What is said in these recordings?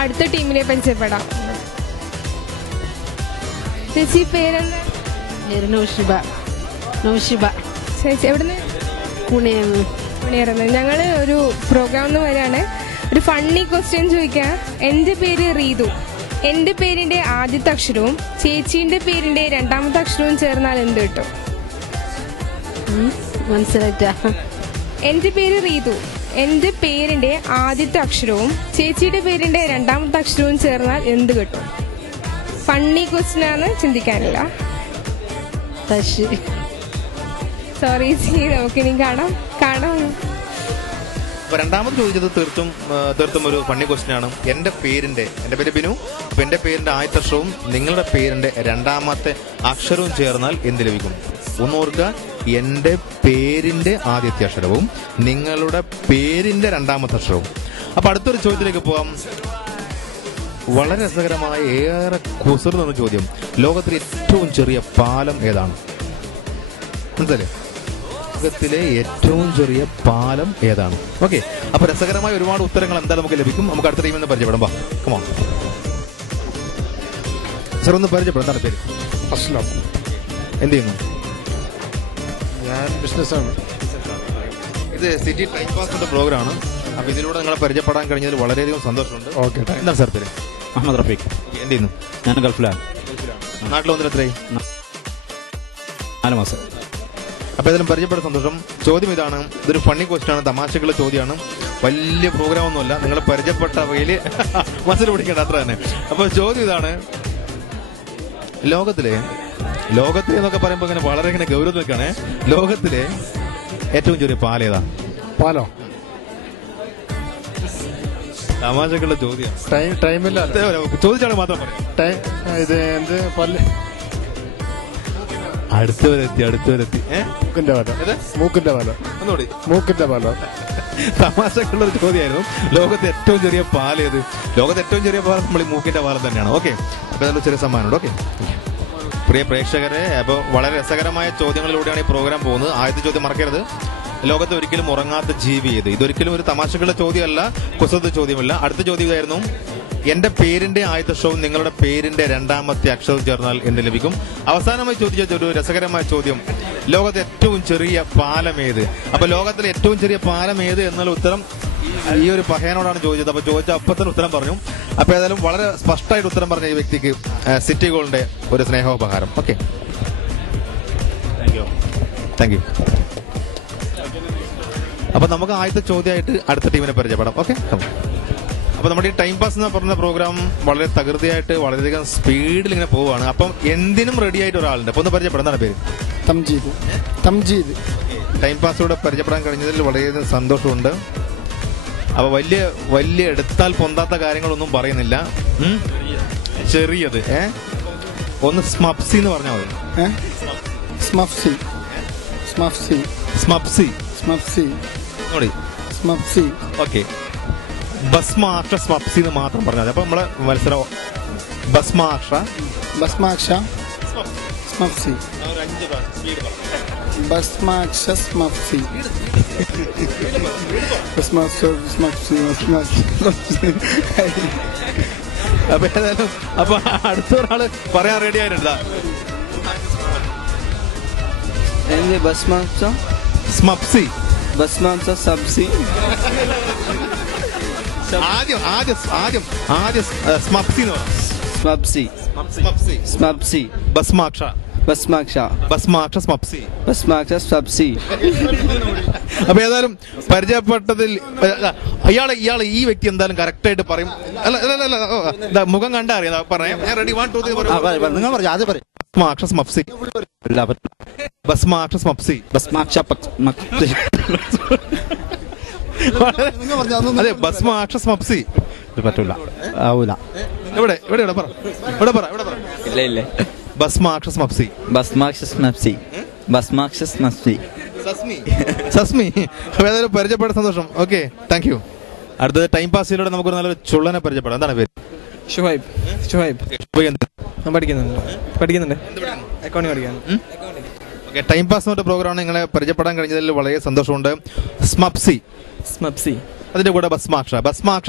അടുത്ത ടീമിനെ പരിചയപ്പെടാം. ചേച്ചി പേരെന്താ? ചേച്ചി എവിടുന്ന്? കുണിയറുന്നത്. ഞങ്ങൾ ഒരു പ്രോഗ്രാമിൽ വരാണ്. ഒരു ഫണ്ണി ക്വസ്റ്റ്യൻ ചോദിക്കാം. എൻ്റെ പേര് റീതു. എൻ്റെ പേരിൻ്റെ ആദ്യത്തെ അക്ഷരവും ചേച്ചീൻ്റെ പേരിൻ്റെ രണ്ടാമത്തെ അക്ഷരവും ചേർന്നാൽ എന്ത് കിട്ടും? മനസ്സിലായിട്ടാ? എൻ്റെ പേര് റീതു. എൻ്റെ പേരിൻ്റെ ആദ്യത്തെ അക്ഷരവും ചേച്ചിയുടെ പേരിൻ്റെ രണ്ടാമത്തെ അക്ഷരവും ചേർന്നാൽ എന്ത് കിട്ടും? ഫണ്ണി ക്വസ്റ്റ്യൻ ആണ്, ചിന്തിക്കാനില്ല. സോറി, നമുക്കിനി കാണാം. രണ്ടാമത് ചോദിച്ചത് തീർത്തും ഒരു ഫണ്ണി ക്വസ്റ്റ്യൻ ആണ്. എൻ്റെ പേര് ബിനു. അപ്പൊ എൻ്റെ പേരിന്റെ ആദ്യത്തെ അക്ഷരവും നിങ്ങളുടെ പേരിന്റെ രണ്ടാമത്തെ അക്ഷരവും ചേർന്നാൽ എന്ത് ലഭിക്കും? ഒന്നോർക്കുക, എൻ്റെ പേരിന്റെ ആദ്യത്തെ അക്ഷരവും നിങ്ങളുടെ പേരിന്റെ രണ്ടാമത്തെ അക്ഷരവും. അപ്പൊ അടുത്തൊരു ചോദ്യത്തിലേക്ക് പോകാം. വളരെ രസകരമായ, ഏറെ കുസൃതിയുള്ള ചോദ്യം. ലോകത്തിലെ ഏറ്റവും ചെറിയ പാലം ഏതാണ്? മനസ്സിലെ ലോകത്തിലെ ഏറ്റവും ചെറിയ പാലം ഏതാണ്? ഓക്കെ, അപ്പൊ രസകരമായ ഒരുപാട് ഉത്തരങ്ങൾ എന്തായാലും നമുക്ക് ലഭിക്കും. നമുക്ക് അടുത്ത ടീമിൽ നിന്ന് പരിചയപ്പെടാം. കമോ സാർ, ഒന്ന് പരിചയപ്പെടാം. എന്താണ് പേര്? അസ്ലാം. എന്ത് ചെയ്യുന്നു? ഞാൻ ബിസിനസ്സാണ്. ഇത് സിറ്റി ടൈം പാസിന്റെ പ്രോഗ്രാമാണ്. അപ്പൊ ഇതിലൂടെ നിങ്ങളെ പരിചയപ്പെടാൻ കഴിഞ്ഞതിൽ വളരെയധികം സന്തോഷമുണ്ട്. ഓക്കെ. എന്താണ് സാർ പേര്? മുഹമ്മദ് റഫീഖ്. എന്ത് ചെയ്യുന്നു? ഞാൻ ഗൾഫിലാണ്. നാട്ടിൽ വന്നിട്ട് എത്രയായി? 4 മാസം. അപ്പൊ ഏതായാലും പരിചയപ്പെട്ട സന്തോഷം. ചോദ്യം ഇതാണ്. ഇതൊരു ഫണ്ണി ക്വസ്റ്റ്യൻ ആണ്, തമാശക്കുള്ള ചോദ്യമാണ്. വലിയ പ്രോഗ്രാം ഒന്നുമല്ല, നിങ്ങൾ പരിചയപ്പെട്ട വഴിയിൽ മനസ്സിൽ പിടിക്കേണ്ട അത്ര തന്നെ. അപ്പൊ ചോദ്യം ഇതാണ്. ലോകത്തിലെ എന്നൊക്കെ പറയുമ്പോൾ ഇങ്ങനെ വളരെ ഇങ്ങനെ ഗൗരവം നിൽക്കുകയാണ്. ലോകത്തിലെ ഏറ്റവും ചെറിയ പാലേതാ? പാലോ? തമാശക്കുള്ള ചോദ്യം. ടൈമില്ല, ചോദിച്ചാൽ മാത്രം പറയാം. ഇത് എന്ത് പല്ല്? അടുത്തവരെത്തി. മൂക്കിന്റെ പാലോ? ഒന്നുകൂടി. മൂക്കിന്റെ പാലോ? തമാശക്കുള്ള ഒരു ചോദ്യമായിരുന്നു. ലോകത്തെ ഏറ്റവും ചെറിയ പാലേത്? ലോകത്തെ ഏറ്റവും ചെറിയ പാലം നമ്മൾ മൂക്കിന്റെ പാലം തന്നെയാണ്. ഓക്കെ, അപ്പൊ അതിനുള്ള ചെറിയ സമ്മാനമുണ്ട്. ഓക്കെ, പ്രിയ പ്രേക്ഷകരെ, അപ്പോൾ വളരെ രസകരമായ ചോദ്യങ്ങളിലൂടെയാണ് ഈ പ്രോഗ്രാം പോകുന്നത്. ആദ്യത്തെ ചോദ്യം മറക്കരുത്. ലോകത്ത് ഒരിക്കലും ഉറങ്ങാത്ത ജീവി ഏത്? ഇതൊരിക്കലും ഒരു തമാശക്കുള്ള ചോദ്യമല്ല, കുസൃതി ചോദ്യമല്ല. അടുത്ത ചോദ്യം ഇതായിരുന്നു. എന്റെ പേരിന്റെ ആദ്യത്തെ അക്ഷരവും നിങ്ങളുടെ പേരിന്റെ രണ്ടാമത്തെ അക്ഷരവും ചേർന്നാൽ എന്ത് ലഭിക്കും? അവസാനമായി ചോദിച്ച ഒരു രസകരമായ ചോദ്യം. ലോകത്തെ ഏറ്റവും ചെറിയ പാലം ഏത്? അപ്പൊ ലോകത്തിലെ ഏറ്റവും ചെറിയ പാലം ഏത് എന്നുള്ള ഉത്തരം ഈ ഒരു പഹയനോടാണ് ചോദിച്ചത്. അപ്പൊ ചോദിച്ച അപ്പത്തിന് ഉത്തരം പറഞ്ഞു. അപ്പൊ ഏതായാലും വളരെ സ്പഷ്ടമായിട്ട് ഉത്തരം പറഞ്ഞ ഈ വ്യക്തിക്ക് സിറ്റി ഗോൾഡിന്റെ ഒരു സ്നേഹോപഹാരം. Okay, thank you. അപ്പൊ നമുക്ക് ആദ്യത്തെ ചോദ്യമായിട്ട് അടുത്ത ടീമിനെ പരിചയപ്പെടാം. ഓക്കെ, അപ്പൊ നമ്മുടെ ഈ ടൈം പാസ് എന്ന് പറഞ്ഞ പ്രോഗ്രാം വളരെ തകൃതിയായിട്ട് വളരെയധികം സ്പീഡിൽ ഇങ്ങനെ പോവുകയാണ്. അപ്പം എന്തിനും റെഡി ആയിട്ട് ഒരാളുണ്ട്. അപ്പൊ ഒന്ന് പരിചയപ്പെടാം. എന്താണ് പേര്? തംജീദ്. ടൈം പാസിലൂടെ പരിചയപ്പെടാൻ കഴിഞ്ഞതിൽ വളരെയധികം സന്തോഷമുണ്ട്. അപ്പൊ വലിയ എടുത്താൽ പൊന്താത്ത കാര്യങ്ങളൊന്നും പറയുന്നില്ല. ചെറിയത് ഒന്ന് സ്മപ്സി എന്ന് പറഞ്ഞാൽ മതി. ഓക്കെ, ഭസ്മാക്ഷ സ്മപ്സി എന്ന് മാത്രം പറഞ്ഞാൽ മതി. അപ്പൊ നമ്മളെ മത്സരം ഭസ്മാക്ഷ സ്മപ്സി. അപ്പൊ അടുത്ത ഒരാള് പറയാൻ റെഡി ആയിട്ടുണ്ടാ. സ്മപ്സി. ആദ്യം സ്മപ്സി എന്ന് പറഞ്ഞു. ഭസ്മാക്ഷ സ്മപ്സി. അപ്പൊ ഏതായാലും പരിചയപ്പെട്ടതിൽ ഇയാള് ഈ വ്യക്തി എന്തായാലും കറക്റ്റ് ആയിട്ട് പറയും. അല്ല, മുഖം കണ്ടാ അറിയാം. പറയാം. ഞാൻ റെഡി. 1 2 3 അതെ, ഭസ്മാക്ഷ സ്മപ്സി. പറ്റൂല, ആവൂല. ഇവിടെ പറ. ഇല്ല. ഭസ്മാക്ഷ സ്മപ്സി. സസ്മി. ഏതായാലും പരിചയപ്പെട്ട സന്തോഷം. Okay, thank you. അടുത്തത് ടൈം പാസിലൂടെ നമുക്കൊരു നല്ലൊരു ചുള്ളനെ പരിചയപ്പെടാം. എന്താണ് പേര്? ഷുഹൈബ്. പഠിക്കുന്നുണ്ട്. അക്കൗണ്ടിങ് പഠിക്കാൻ. ടൈം പാസ് എന്നൊരു പ്രോഗ്രാം നിങ്ങളെ പരിചയപ്പെടാൻ കഴിഞ്ഞതിൽ വളരെ സന്തോഷമുണ്ട്. സ്മപ്സി. സ്മപ്സി. അതിന്റെ കൂടെ ഭസ്മാക്ഷ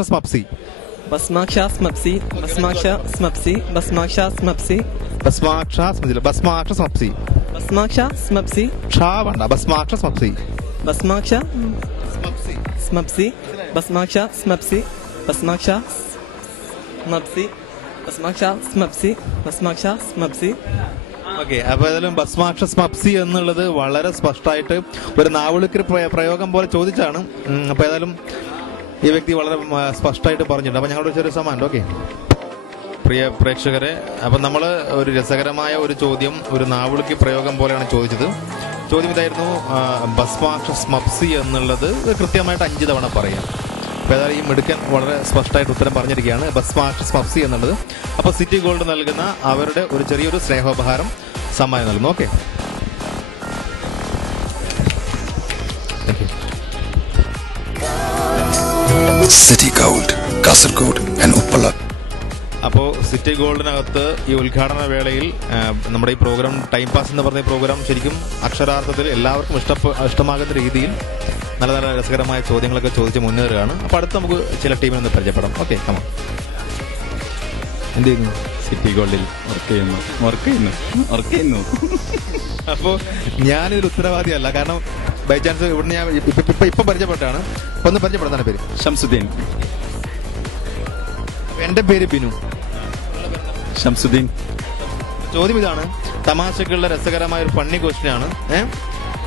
സ്മപ്സി. ബസ്മാക്ഷ സ്മപ്സി ബസ്മാക്ഷ സ്മപ്സി ബസ്മാക്ഷ സ്മപ്സി ബസ്മാക്ഷ സ്മപ്സി ബസ്മാക്ഷ സ്മപ്സി ബസ്മാക്ഷ സ്മപ്സി ക്ഷാ വേണ്ട ബസ്മാക്ഷ സ്മപ്സി ബസ്മാക്ഷ സ്മപ്സി ബസ്മാക്ഷ സ്മപ്സി ബസ്മാക്ഷ സ്മപ്സി ബസ്മാക്ഷ സ്മപ്സി ബസ്മാക്ഷ സ്മപ്സി. ഓക്കെ, അപ്പൊ ഏതായാലും ബസ്മാക്ഷ സ്മപ്സി എന്നുള്ളത് വളരെ സ്പഷ്ടമായിട്ട് ഒരു നാവുളിക്കൽ പ്രയോഗം പോലെ ചോദിച്ചാണ്. അപ്പൊ ഏതായാലും ഈ വ്യക്തി വളരെ സ്പഷ്ടമായിട്ട് പറഞ്ഞിട്ടുണ്ട്. അപ്പൊ ഞങ്ങളുടെ ചെറിയ സമ്മാനം. ഓക്കെ, പ്രിയ പ്രേക്ഷകരെ, അപ്പൊ നമ്മള് ഒരു രസകരമായ ഒരു ചോദ്യം ഒരു നാവുളിക്ക് പ്രയോഗം പോലെയാണ് ചോദിച്ചത്. ചോദ്യം ഇതായിരുന്നു, ബസ്മാക്ഷ സ്മപ്സി എന്നുള്ളത് കൃത്യമായിട്ട് 5 തവണ പറയാം. അപ്പൊ ഏതായാലും ഈ മിടുക്കൻ വളരെ സ്പഷ്ടമായിട്ട് ഉത്തരം പറഞ്ഞിരിക്കുകയാണ്, ബസ്മാക്ഷ സ്മപ്സി എന്നുള്ളത്. അപ്പൊ സിറ്റി ഗോൾഡ് നൽകുന്ന അവരുടെ ഒരു ചെറിയൊരു സ്നേഹോപഹാരം സമ്മാനം നൽകുന്നു. Okay, city gold Kasaragod and Uppala. അപ്പോൾ സിറ്റി ഗോൾഡിനകത്ത് ഈ ഉദ്ഘാടന വേളയിൽ നമ്മുടെ ഈ പ്രോഗ്രാം ടൈം പാസ് എന്ന് പറഞ്ഞ പ്രോഗ്രാം ശരിക്കും അക്ഷരാർത്ഥത്തിൽ എല്ലാവർക്കും ഇഷ്ടമാകുന്ന രീതിയിൽ നല്ല നല്ല രസകരമായ ചോദ്യങ്ങളൊക്കെ ചോദിച്ച് മുന്നേറുകയാണ്. അപ്പോൾ അടുത്ത് നമുക്ക് ചില ടീമിനെ ഒന്ന് പരിചയപ്പെടാം. ഓക്കെ, കമ. എന്ത് ചെയ്യുന്നു? സിറ്റി ഗോൾഡിൽ വർക്ക് ചെയ്യുന്നു. അപ്പോൾ ഞാനിതൊരു ഉത്തരവാദിയല്ല, കാരണം ബൈ ചാൻസ് ഇവിടുന്ന് ഞാൻ ഇപ്പം പരിചയപ്പെട്ടാണ്. ഒന്ന് പരിചയപ്പെടുന്ന പേര് ഷംസുദ്ദീൻ. എൻ്റെ പേര് ബിനു. ഷംസുദ്ദീൻ. ചോദ്യം ഇതാണ്, തമാശക്കുള്ള രസകരമായ ഒരു ഫണ്ണി ക്വസ്റ്റ്യൻ ആണ്.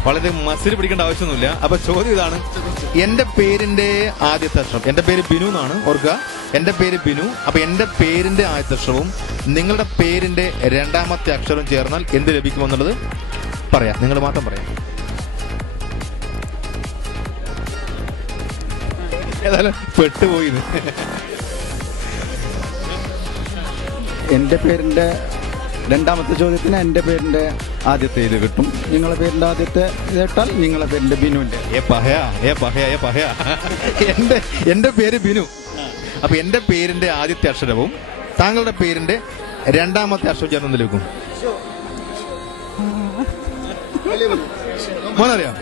വളരെ മസിൽ പിടിക്കേണ്ട ആവശ്യമൊന്നുമില്ല. അപ്പൊ ചോദ്യം ഇതാണ്, എന്റെ പേരിന്റെ ആദ്യത്തെ അക്ഷരം, എന്റെ പേര് ബിനു എന്നാണ് ഓർക്കുക. എന്റെ പേര് ബിനു. അപ്പൊ എന്റെ പേരിന്റെ ആദ്യത്തെ അക്ഷരവും നിങ്ങളുടെ പേരിന്റെ രണ്ടാമത്തെ അക്ഷരവും ചേർന്നാൽ എന്ത് ലഭിക്കുമെന്നുള്ളത് പറയാം. നിങ്ങൾ മാത്രം പറയാം. ഏതായാലും പെട്ടുപോയി. എൻ്റെ പേരിൻ്റെ രണ്ടാമത്തെ ചോദ്യത്തിന് എൻ്റെ പേരിൻ്റെ ആദ്യത്തെ ഇത് കിട്ടും. നിങ്ങളുടെ പേരിൻ്റെ ആദ്യത്തെ ഇത് ഇട്ടാൽ നിങ്ങളുടെ പേരിൻ്റെ ബിനുവിൻ്റെ. എന്റെ പേര് ബിനു. അപ്പൊ എന്റെ പേരിന്റെ ആദ്യത്തെ അക്ഷരവും താങ്കളുടെ പേരിന്റെ രണ്ടാമത്തെ അക്ഷരവും ചേർന്ന് ലഭിക്കും. മോനറിയാം?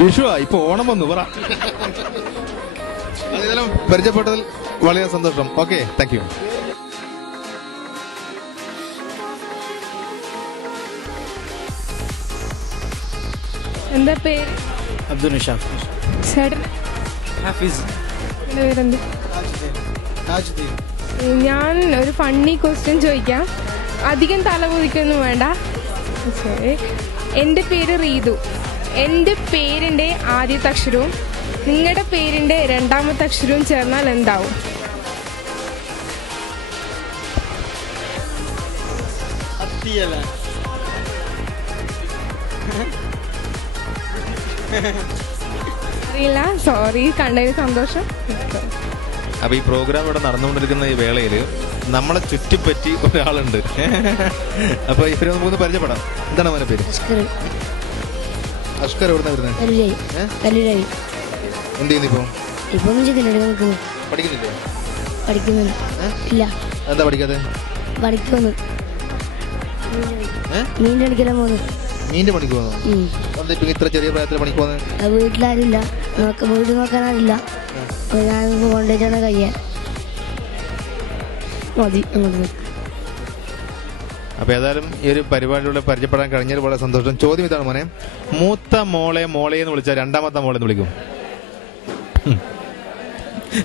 വിഷുവാ. ഇപ്പൊ ഓണം വന്നു പറ. അതെല്ലാം പരിചയപ്പെട്ടതിൽ വളരെ സന്തോഷം. Okay, thank you. എന്താ പേര്? അബ്ദുൽ നിഷാം. ചേട്ടൻ ഹാഫിസ്. പേരെന്ത്? ഞാൻ ഒരു ഫണ്ണി ക്വസ്റ്റ്യൻ ചോദിക്കാം. അധികം തലകുതിക്കൊന്നും വേണ്ട. ശരി. എൻ്റെ പേര് റീതു. എൻ്റെ പേരിൻ്റെ ആദ്യത്തെ അക്ഷരവും നിങ്ങളുടെ പേരിൻ്റെ രണ്ടാമത്തെ അക്ഷരവും ചേർന്നാൽ എന്താവും? അറിയില്ല, സോറി. കണ്ടതിന് സന്തോഷം. അപ്പൊ ഈ പ്രോഗ്രാം ഇവിടെ നടന്നുകൊണ്ടിരിക്കുന്ന ഈ വേളയിൽ നമ്മളെ ചുറ്റിപ്പറ്റി ഒരാളുണ്ട്. അപ്പൊ ഇവരെ നമുക്കൊന്ന് പരിചയപ്പെടാം. എന്താണ് അവന്റെ പേര്? അഷ്കർ. എവിടെ വരുന്നത്? എന്ത് ചെയ്യുന്നു ഇപ്പൊ? പഠിക്കുന്നില്ലേ? എന്താ പഠിക്കാതെ? മീൻ്റെ പണിക്ക് പോകുന്നു. എന്താ ഇപ്പൊ ഇത്ര ചെറിയ പ്രായത്തിൽ പണിക്ക് പോകുന്നത്? വീട്ടിലാരില്ല, വീട് നോക്കാനാരില്ല. ഞാൻ കൊണ്ടുപോയിട്ടാണ് കഴിയാൻ മതി. അപ്പൊ ഏതായാലും ഈ ഒരു പരിപാടിയിലൂടെ പരിചയപ്പെടാൻ കഴിഞ്ഞാൽ വളരെ സന്തോഷം. ചോദ്യം ഇതാണ് മോനെ, മൂത്ത മോളെ മോളെ എന്ന് വിളിച്ചാൽ രണ്ടാമത്തെ മോളെ എന്ന് വിളിക്കും.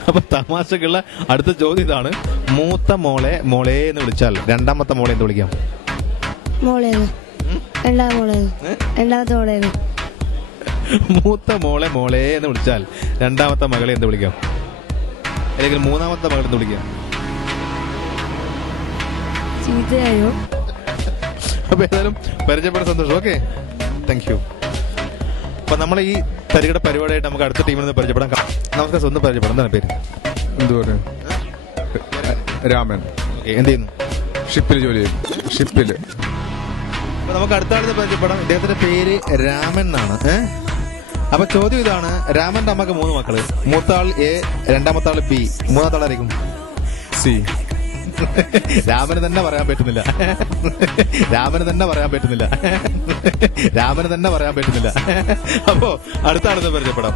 അപ്പൊ തമാശക്കുള്ള അടുത്ത ചോദ്യം ഇതാണ്, മൂത്ത മോളെ മോളെ എന്ന് വിളിച്ചാൽ രണ്ടാമത്തെ മോളെ എന്ന് വിളിക്കാം. മോളേന്ന്. രണ്ടാമത്തെ മോളേന്ന്. മൂത്ത മോളെ മോളെ എന്ന് വിളിച്ചാൽ രണ്ടാമത്തെ മകളെ എന്ന് വിളിക്കാം, അല്ലെങ്കിൽ മൂന്നാമത്തെ മകളെ എന്ന് വിളിക്കാം. ചീത്തയായോ? അപ്പൊ ഏതായാലും പരിചയപ്പെടാൻ സന്തോഷം. Okay, thank you. അപ്പൊ നമ്മളെ ഈ തരികട പരിപാടിയായിട്ട് നമുക്ക് അടുത്ത ടീമിൽ നിന്ന് പരിചയപ്പെടാം. നമുക്ക് സ്വന്തം പരിചയപ്പെടാം. എന്താണ് പേര്? എന്തുപോലെ? രാമൻ. എന്ത് ചെയ്യുന്നു? ഷിപ്പിൽ ജോലി ചെയ്യും. ഷിപ്പില്. അപ്പൊ നമുക്ക് അടുത്ത ആളിന് പരിചയപ്പെടാം. ഇദ്ദേഹത്തിന്റെ പേര് രാമൻ എന്നാണ്. അപ്പൊ ചോദ്യം ഇതാണ്, രാമന്റെ അമ്മക്ക് 3 മക്കള്. മൂത്ത ആൾ എ, രണ്ടാമത്തെ ആൾ ബി, മൂന്നാമത്തെ ആളായിരിക്കും സി. രാമന് തന്നെ പറയാൻ പറ്റുന്നില്ല. അപ്പോ അടുത്ത ആളെന്ന് പരിചയപ്പെടാം.